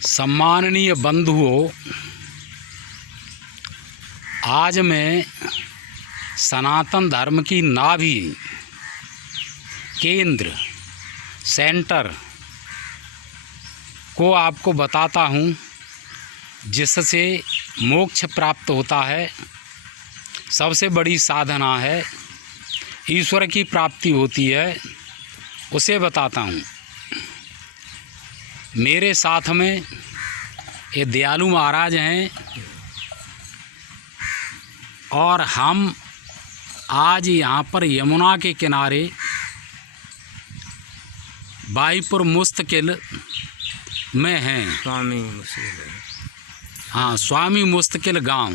सम्माननीय बंधुओं, आज मैं सनातन धर्म की नाभि केंद्र सेंटर को आपको बताता हूँ, जिससे मोक्ष प्राप्त होता है। सबसे बड़ी साधना है, ईश्वर की प्राप्ति होती है, उसे बताता हूँ। मेरे साथ में ये दयालु महाराज हैं और हम आज यहाँ पर यमुना के किनारे बाईपुर मुस्तकिल में हैं। स्वामी मुस्तकिल, हाँ, स्वामी मुस्तकिल गांव।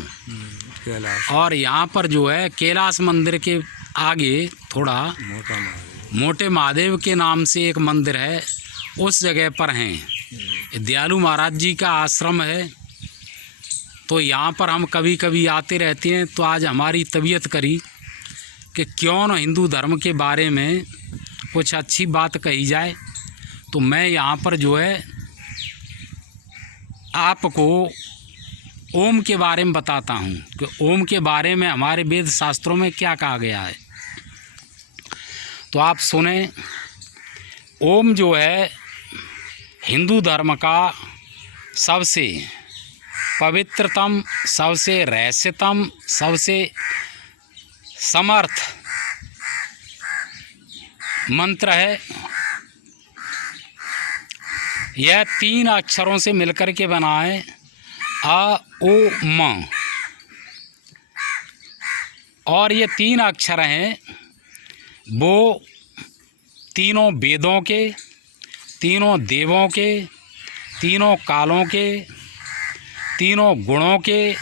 कैलाश और यहाँ पर जो है कैलाश मंदिर के आगे थोड़ा मोटे महादेव के नाम से एक मंदिर है, उस जगह पर हैं। दयालु महाराज जी का आश्रम है, तो यहाँ पर हम कभी कभी आते रहते हैं। तो आज हमारी तबीयत करी कि क्यों न हिंदू धर्म के बारे में कुछ अच्छी बात कही जाए। तो मैं यहाँ पर जो है आपको ओम के बारे में बताता हूँ कि ओम के बारे में हमारे वेद शास्त्रों में क्या कहा गया है। तो आप सुने, ओम जो है हिंदू धर्म का सबसे पवित्रतम, सबसे रहस्यतम, सबसे समर्थ मंत्र है। यह 3 अक्षरों से मिलकर के बना है, अ ओ म। और ये 3 अक्षर हैं वो तीनों वेदों के, तीनों देवों के, तीनों कालों के, तीनों गुणों के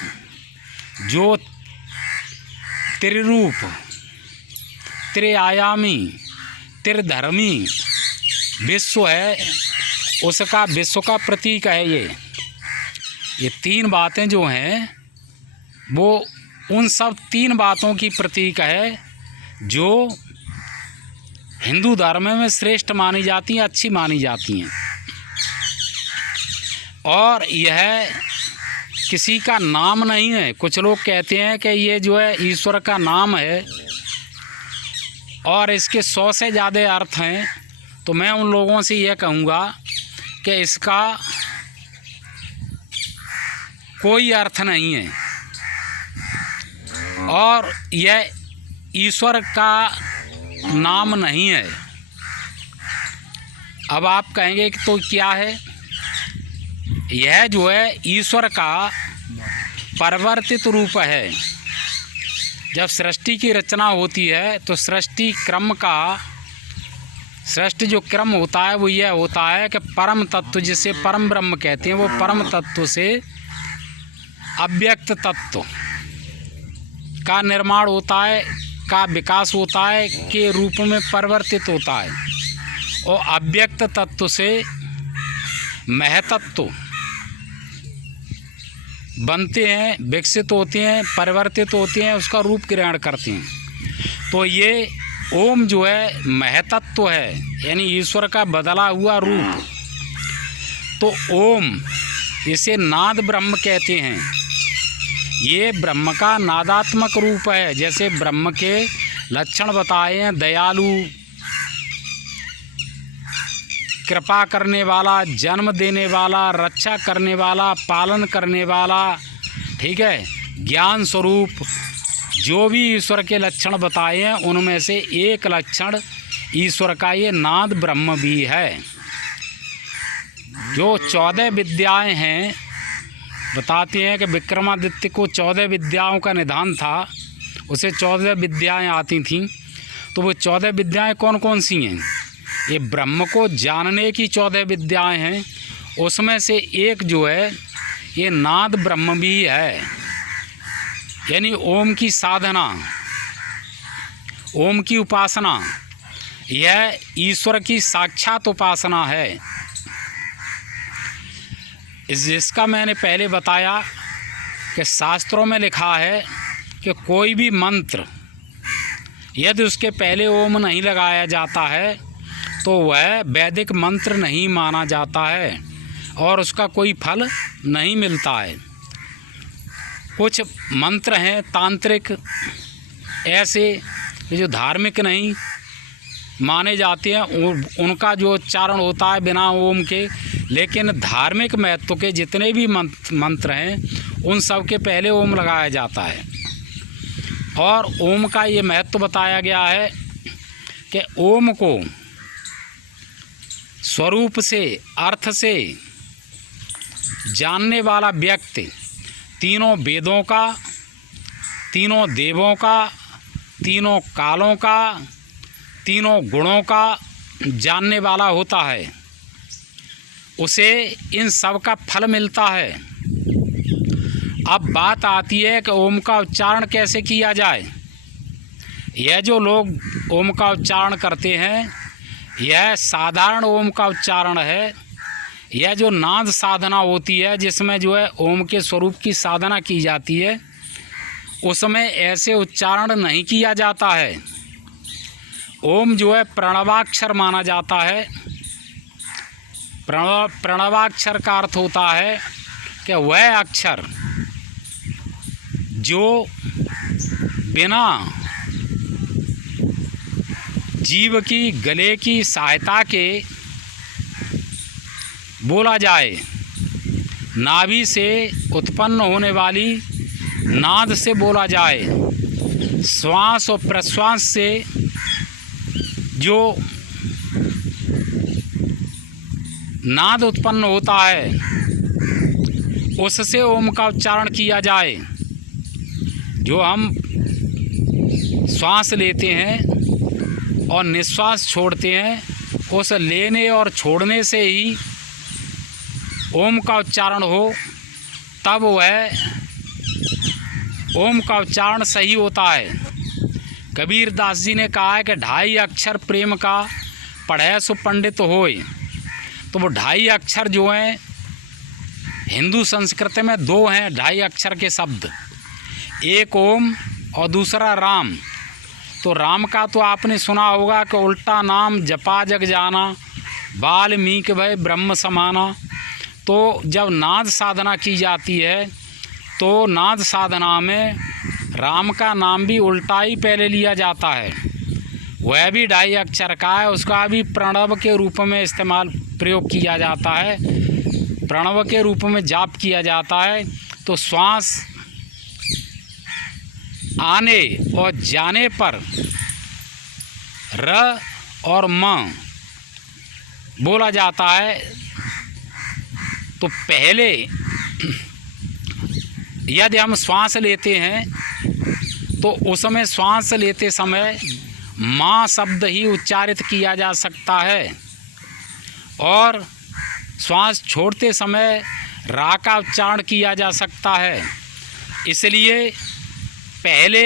जो त्रिरूप, त्रिआयामी, त्रिधर्मी विश्व है, उसका विश्व का प्रतीक है। ये 3 बातें जो हैं वो उन सब 3 बातों की प्रतीक है जो हिंदू धर्म में श्रेष्ठ मानी जाती हैं, अच्छी मानी जाती हैं। और यह किसी का नाम नहीं है। कुछ लोग कहते हैं कि ये जो है ईश्वर का नाम है और इसके 100 से ज़्यादा अर्थ हैं। तो मैं उन लोगों से यह कहूँगा कि इसका कोई अर्थ नहीं है और यह ईश्वर का नाम नहीं है। अब आप कहेंगे कि तो क्या है? यह जो है ईश्वर का परिवर्तित रूप है। जब सृष्टि की रचना होती है तो सृष्टि जो क्रम होता है वो यह होता है कि परम तत्व, जिसे परम ब्रह्म कहते हैं, वो परम तत्व से अव्यक्त तत्व का निर्माण होता है, का विकास होता है, के रूप में परिवर्तित होता है। और अव्यक्त तत्व से महतत्व बनते हैं, विकसित होते हैं, परिवर्तित होते हैं, उसका रूप ग्रहण करते हैं। तो ये ओम जो है महतत्व है, यानी ईश्वर का बदला हुआ रूप। तो ओम, इसे नाद ब्रह्म कहते हैं। ये ब्रह्म का नादात्मक रूप है। जैसे ब्रह्म के लक्षण बताए हैं, दयालु, कृपा करने वाला, जन्म देने वाला, रक्षा करने वाला, पालन करने वाला, ठीक है, ज्ञान स्वरूप, जो भी ईश्वर के लक्षण बताए हैं उनमें से एक लक्षण ईश्वर का ये नाद ब्रह्म भी है। जो 14 विद्याएं हैं, बताते हैं कि विक्रमादित्य को 14 विद्याओं का निधान था, उसे 14 विद्याएं आती थीं। तो वो 14 विद्याएं कौन कौन सी हैं? ये ब्रह्म को जानने की 14 विद्याएं हैं। उसमें से एक जो है ये नाद ब्रह्म भी है, यानी ओम की साधना, ओम की उपासना, यह ईश्वर की साक्षात उपासना है। जिसका मैंने पहले बताया कि शास्त्रों में लिखा है कि कोई भी मंत्र यदि उसके पहले ओम नहीं लगाया जाता है तो वह वैदिक मंत्र नहीं माना जाता है। और उसका कोई फल नहीं मिलता है। कुछ मंत्र हैं तांत्रिक ऐसे जो धार्मिक नहीं माने जाते हैं, उनका जो उच्चारण होता है बिना ओम के, लेकिन धार्मिक महत्व के जितने भी मंत्र हैं उन सब के पहले ओम लगाया जाता है। और ओम का ये महत्व बताया गया है कि ओम को स्वरूप से अर्थ से जानने वाला व्यक्ति तीनों वेदों का, तीनों देवों का, तीनों कालों का, तीनों गुणों का जानने वाला होता है, उसे इन सब का फल मिलता है। अब बात आती है कि ओम का उच्चारण कैसे किया जाए। यह जो लोग ओम का उच्चारण करते हैं यह साधारण ओम का उच्चारण है। यह जो नाद साधना होती है जिसमें जो है ओम के स्वरूप की साधना की जाती है, उसमें ऐसे उच्चारण नहीं किया जाता है। ओम जो है प्रणवाक्षर माना जाता है। प्रणवाक्षर का अर्थ होता है कि वह अक्षर जो बिना जीव की गले की सहायता के बोला जाए, नाभि से उत्पन्न होने वाली नाद से बोला जाए, श्वास और प्रश्वास से जो नाद उत्पन्न होता है उससे ओम का उच्चारण किया जाए। जो हम श्वास लेते हैं और निश्वास छोड़ते हैं, उस लेने और छोड़ने से ही ओम का उच्चारण हो, तब वह ओम का उच्चारण सही होता है। कबीर दास जी ने कहा है कि 2.5 अक्षर प्रेम का पढ़े सो पंडित होए। तो वो 2.5 अक्षर जो हैं हिंदू संस्कृति में 2 हैं 2.5 अक्षर के शब्द, एक ओम और दूसरा राम। तो राम का तो आपने सुना होगा कि उल्टा नाम जपा जग जाना, वाल्मीकि भय ब्रह्म समाना। तो जब नाद साधना की जाती है तो नाद साधना में राम का नाम भी उल्टा ही पहले लिया जाता है। वह भी 2.5 अक्षर का है, उसका भी प्रणव के रूप में इस्तेमाल प्रयोग किया जाता है, प्रणव के रूप में जाप किया जाता है। तो श्वास आने और जाने पर र और म बोला जाता है। तो पहले यदि हम श्वास लेते हैं तो उसमें श्वास लेते समय माँ शब्द ही उच्चारित किया जा सकता है, और श्वास छोड़ते समय रा का उच्चारण किया जा सकता है। इसलिए पहले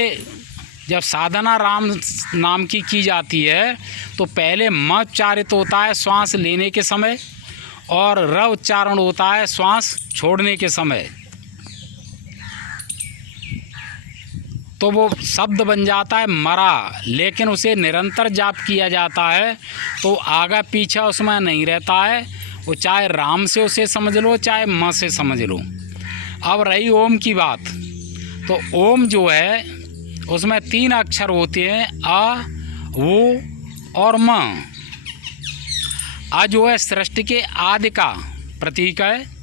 जब साधना राम नाम की जाती है तो पहले म उच्चारित होता है श्वास लेने के समय, और र उच्चारण होता है श्वास छोड़ने के समय। तो वो शब्द बन जाता है मरा, लेकिन उसे निरंतर जाप किया जाता है तो आगा पीछा उसमें नहीं रहता है। वो चाहे राम से उसे समझ लो चाहे म से समझ लो। अब रही ओम की बात, तो ओम जो है उसमें 3 अक्षर होते हैं, अ, वो और म। अ जो है सृष्टि के आदि का प्रतीक है,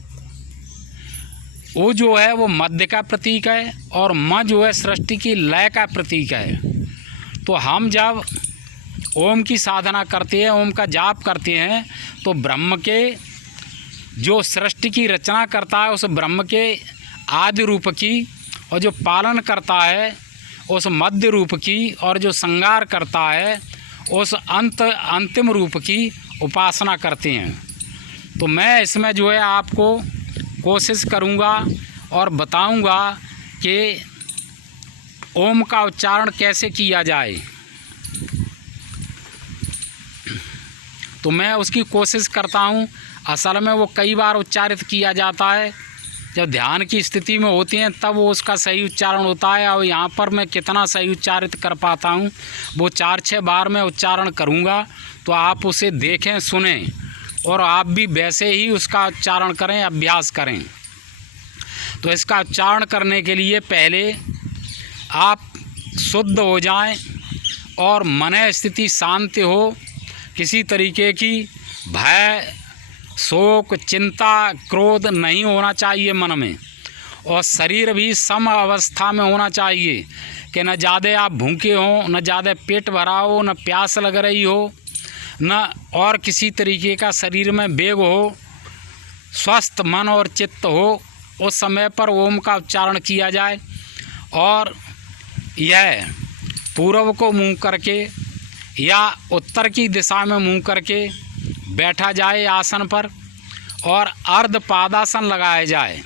वो जो है वो मध्य का प्रतीक है, और म जो है सृष्टि की लय का प्रतीक है। तो हम जब ओम की साधना करते हैं, ओम का जाप करते हैं, तो ब्रह्म के जो सृष्टि की रचना करता है उस ब्रह्म के आदि रूप की, और जो पालन करता है उस मध्य रूप की, और जो संहार करता है उस अंतिम रूप की उपासना करते हैं। तो मैं इसमें जो है आपको कोशिश करूँगा और बताऊँगा कि ओम का उच्चारण कैसे किया जाए। तो मैं उसकी कोशिश करता हूँ। असल में वो कई बार उच्चारित किया जाता है, जब ध्यान की स्थिति में होती हैं तब वो उसका सही उच्चारण होता है। और यहाँ पर मैं कितना सही उच्चारित कर पाता हूँ वो 4-6 बार मैं उच्चारण करूँगा, तो आप उसे देखें सुनें और आप भी वैसे ही उसका उच्चारण करें, अभ्यास करें। तो इसका उच्चारण करने के लिए पहले आप शुद्ध हो जाएं और मन स्थिति शांत हो, किसी तरीके की भय, शोक, चिंता, क्रोध नहीं होना चाहिए मन में, और शरीर भी सम अवस्था में होना चाहिए कि न ज़्यादा आप भूखे हों, न ज़्यादा पेट भरा हो, न प्यास लग रही हो, न और किसी तरीके का शरीर में वेग हो। स्वस्थ मन और चित्त हो, उस समय पर ओम का उच्चारण किया जाए और यह पूर्व को मुँह करके या उत्तर की दिशा में मुँह करके बैठा जाए आसन पर, और अर्ध पादासन लगाया जाए,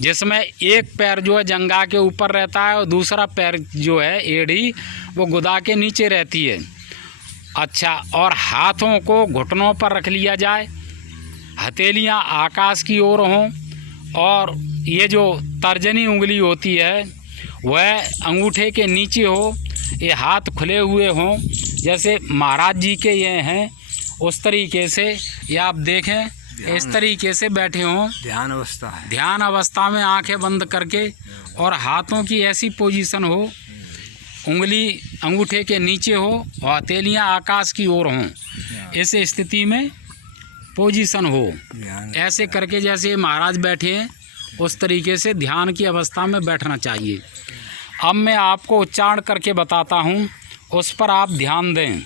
जिसमें एक पैर जो है जंघा के ऊपर रहता है और दूसरा पैर जो है एड़ी वो गुदा के नीचे रहती है। अच्छा, और हाथों को घुटनों पर रख लिया जाए, हथेलियां आकाश की ओर हों, और ये जो तर्जनी उंगली होती है वह अंगूठे के नीचे हो, ये हाथ खुले हुए हों, जैसे महाराज जी के ये हैं उस तरीके से। ये आप देखें इस तरीके से बैठे हों, ध्यान अवस्था है। ध्यान अवस्था में आंखें बंद करके, और हाथों की ऐसी पोजीशन हो, उंगली अंगूठे के नीचे हो और हथेलियां आकाश की ओर हों, इस स्थिति में पोजीशन हो। ऐसे करके जैसे महाराज बैठे हैं उस तरीके से ध्यान की अवस्था में बैठना चाहिए। अब मैं आपको उच्चारण करके बताता हूँ, उस पर आप ध्यान दें।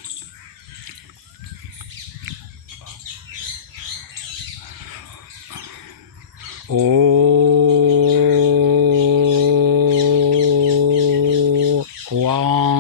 ओ वां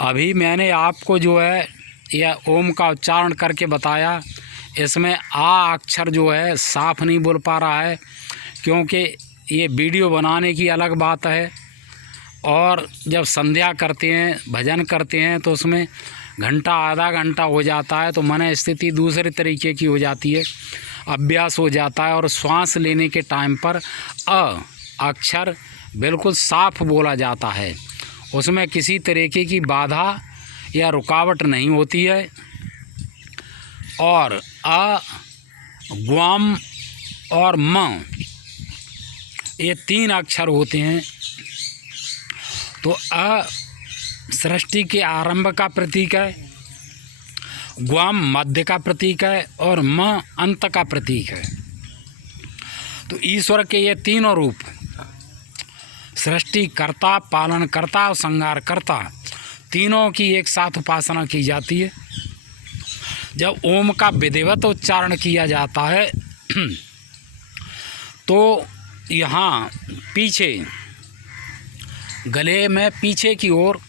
अभी मैंने आपको जो है यह ओम का उच्चारण करके बताया, इसमें आ अक्षर जो है साफ नहीं बोल पा रहा है, क्योंकि ये वीडियो बनाने की अलग बात है, और जब संध्या करते हैं, भजन करते हैं, तो उसमें घंटा आधा घंटा हो जाता है, तो मन स्थिति दूसरे तरीके की हो जाती है, अभ्यास हो जाता है, और श्वास लेने के टाइम पर अ अक्षर बिल्कुल साफ बोला जाता है, उसमें किसी तरीके की बाधा या रुकावट नहीं होती है। और अ, ग्वाम और म ये 3 अक्षर होते हैं। तो अ सृष्टि के आरंभ का प्रतीक है, ग्वाम मध्य का प्रतीक है, और म अंत का प्रतीक है। तो ईश्वर के ये तीनों रूप, सृष्टि कर्ता, पालन कर्ता और संहार कर्ता, तीनों की एक साथ उपासना की जाती है। जब ओम का विधिवत उच्चारण किया जाता है तो यहाँ पीछे गले में पीछे की ओर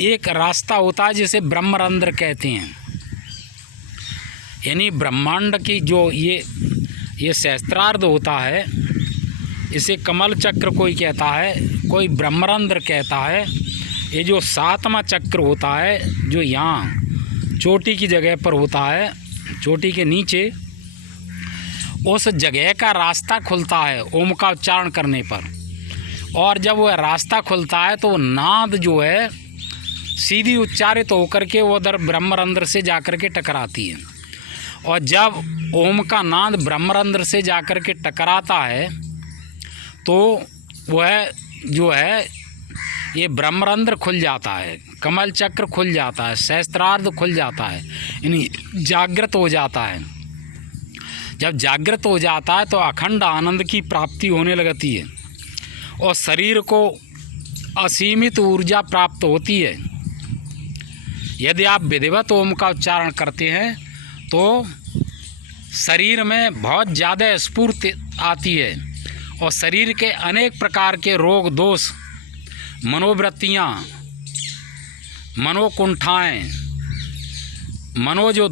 एक रास्ता होता है जिसे ब्रह्मरंध्र कहते हैं। यानी ब्रह्मांड की जो ये सहस्त्रार्ध होता है, इसे कमल चक्र कोई कहता है, कोई ब्रह्मरंध्र कहता है। ये जो 7वां चक्र होता है, जो यहाँ चोटी की जगह पर होता है, चोटी के नीचे, उस जगह का रास्ता खुलता है ओम का उच्चारण करने पर। और जब वह रास्ता खुलता है तो नाद जो है सीधी उच्चारित होकर के वो उधर ब्रह्मरंध्र से जाकर के टकराती है। और जब ओम का नाद ब्रह्मरंध्र से जाकर के टकराता है तो वह जो है ये ब्रह्मरंध्र खुल जाता है, कमल चक्र खुल जाता है, सहस्त्रार्ध खुल जाता है, यानी जागृत हो जाता है। जब जागृत हो जाता है तो अखंड आनंद की प्राप्ति होने लगती है और शरीर को असीमित ऊर्जा प्राप्त होती है। यदि आप विधिवत ओम का उच्चारण करते हैं तो शरीर में बहुत ज़्यादा स्फूर्ति आती है और शरीर के अनेक प्रकार के रोग दोष, मनोवृत्तियाँ, मनोकुंठाएँ, मनो जो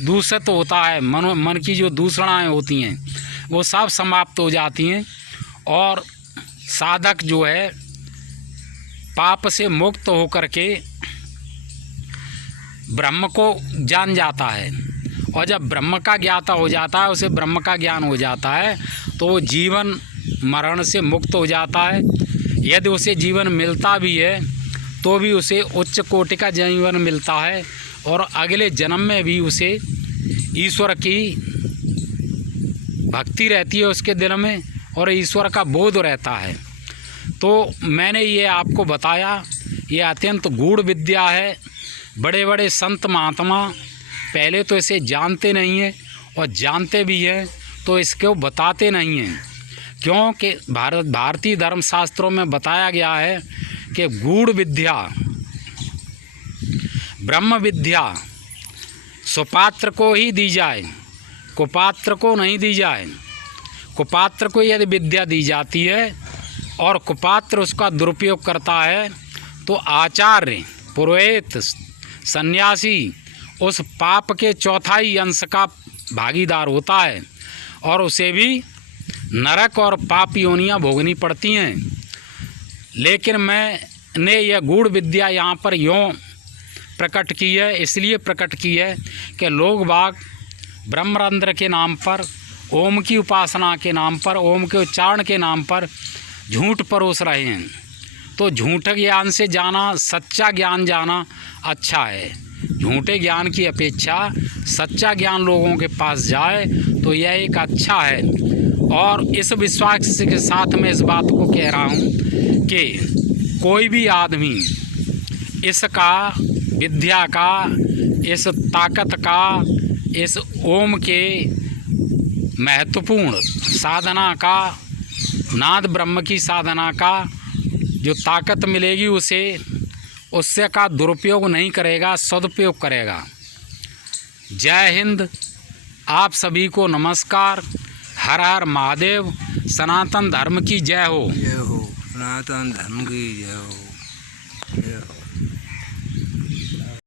दूषित होता है, मन की जो दूषणाएँ होती हैं वो सब समाप्त हो जाती हैं और साधक जो है पाप से मुक्त होकर के ब्रह्म को जान जाता है। और जब ब्रह्म का ज्ञाता हो जाता है, उसे ब्रह्म का ज्ञान हो जाता है, तो वो जीवन मरण से मुक्त हो जाता है। यदि उसे जीवन मिलता भी है तो भी उसे उच्च कोटि का जीवन मिलता है और अगले जन्म में भी उसे ईश्वर की भक्ति रहती है उसके दिल में और ईश्वर का बोध रहता है। तो मैंने ये आपको बताया, ये अत्यंत गूढ़ विद्या है। बड़े बड़े संत महात्मा पहले तो इसे जानते नहीं हैं और जानते भी हैं तो इसको बताते नहीं हैं, क्योंकि भारतीय धर्मशास्त्रों में बताया गया है कि गूढ़ विद्या, ब्रह्म विद्या सुपात्र को ही दी जाए, कुपात्र को नहीं दी जाए। कुपात्र को यदि विद्या दी जाती है और कुपात्र उसका दुरुपयोग करता है तो आचार्य, पुरोहित, सन्यासी उस पाप के चौथाई अंश का भागीदार होता है और उसे भी नरक और पाप योनियाँ भोगनी पड़ती हैं। लेकिन मैंने यह गूढ़ विद्या यहाँ पर यूँ प्रकट की है, इसलिए प्रकट की है कि लोग बाग ब्रह्मरंध्र के नाम पर, ओम की उपासना के नाम पर, ओम के उच्चारण के नाम पर झूठ परोस रहे हैं। तो झूठे ज्ञान से जाना, सच्चा ज्ञान जाना अच्छा है। झूठे ज्ञान की अपेक्षा सच्चा ज्ञान लोगों के पास जाए तो यह एक अच्छा है। और इस विश्वास के साथ मैं इस बात को कह रहा हूँ कि कोई भी आदमी इसका, विद्या का, इस ताकत का, इस ओम के महत्वपूर्ण साधना का, नाद ब्रह्म की साधना का जो ताकत मिलेगी उससे का दुरुपयोग नहीं करेगा, सदुपयोग करेगा। जय हिंद। आप सभी को नमस्कार। हर हर महादेव। सनातन धर्म की जय हो। जय हो। सनातन धर्म की जय हो। जय हो।